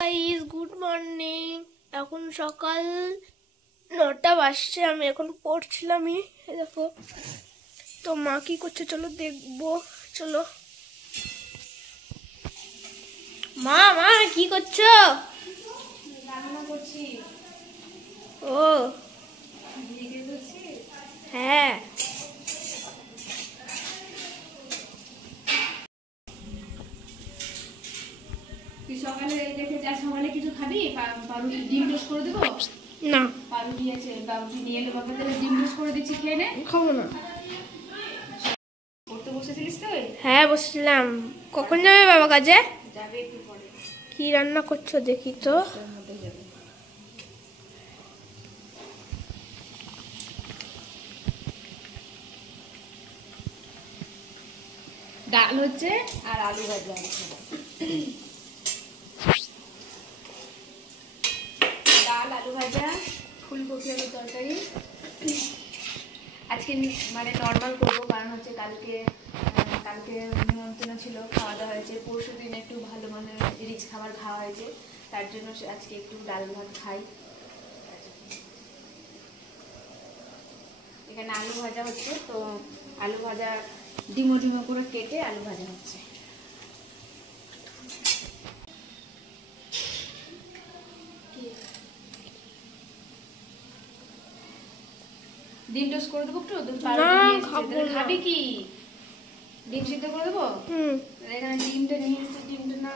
Guys good morning. এখন সকাল 9টা বাজছে। আমি এখন পড়ছিলামই। দেখো তো মা কি করছে, চলো দেখবো। চলো মা মা কি করছো? রান্না করছি। ও হ্যাঁ, তুই সকালে দেখে যা, সকালে কিছু খাবি? পাউরুটি ডিম টোস্ট করে দেবো? না পাউরুটি আছে, পাউরুটি নিয়ে এলে বাবা, তাহলে ডিম টোস্ট করে দিচ্ছি, খেয়ে নে। খাবো না। পড়তে বসেছিলিস তুই? হ্যাঁ বসছিলাম। কখন যাবে বাবা কাজে? যাবে একটু পরে। কি রান্না করছো দেখি তো। তোর মধ্যে যাবে। ডাল হচ্ছে আর আলু ভাজা আছে। ডাল, আলু ভাজা, ফুলকপি আলুর তরকারি। আজকে মানে নর্মাল করবো, কারণ হচ্ছে কালকে নিমন্ত্রণ ছিল, খাওয়া দাওয়া হয়েছে। পরশু দিন একটু ভালো মানে রিচ খাবার খাওয়া হয়েছে, তার জন্য আজকে একটু ডাল ভাত খাই। এখানে আলু ভাজা হচ্ছে, তো আলু ভাজা ডিমো ডিমো করে কেটে আলু ভাজা হচ্ছে। ডিম টোস্ট করে দেবো একটু? খাবি কি? ডিম সিদ্ধ করে দেবো? এখানে ডিমটা নিয়ে এসেছি, ডিমটা না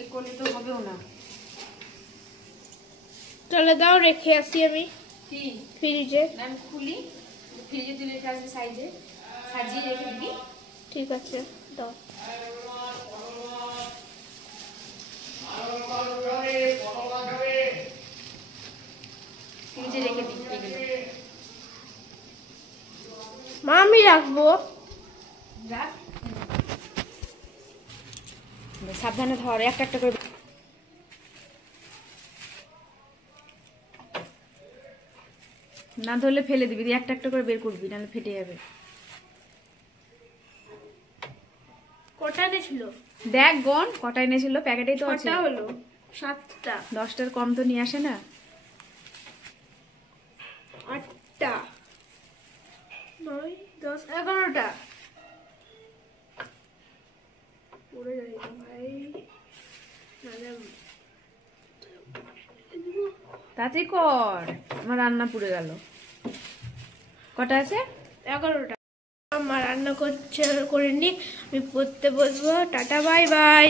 এ করলে তো হবেও না। চলে দাও, রেখে আসি আমি কি ফ্রিজে। আমি খুলি, ফ্রিজে তুলে রেখে আসবি, সাইজে সাজিয়ে রেখে দিবি। ঠিক আছে দাও। ফ্রিজে রেখে দিবি এগুলো। মা আমি রাখবো। রাখ, সাবধানে ধর, একটা একটা করে। না ধরলে ফেলে দিবি, একটা একটা করে বের করবি, নাহলে ফেটে যাবে। কটা এনেছিল? দেখ গন কটা এনেছিল, প্যাকেটেই তো আছে। 6টা হলো, 7টা, 10টার কম তো নিয়ে আসে না। 8টা, 9, 10, 11টা। পড়ে যাই না ভাই, নাহলে তাড়াতাড়ি কর, আমার রান্না পুড়ে গেল। কটা আছে? 11টা। আমার রান্না করছে, করে নি, আমি পড়তে বসবো। Tata bye bye.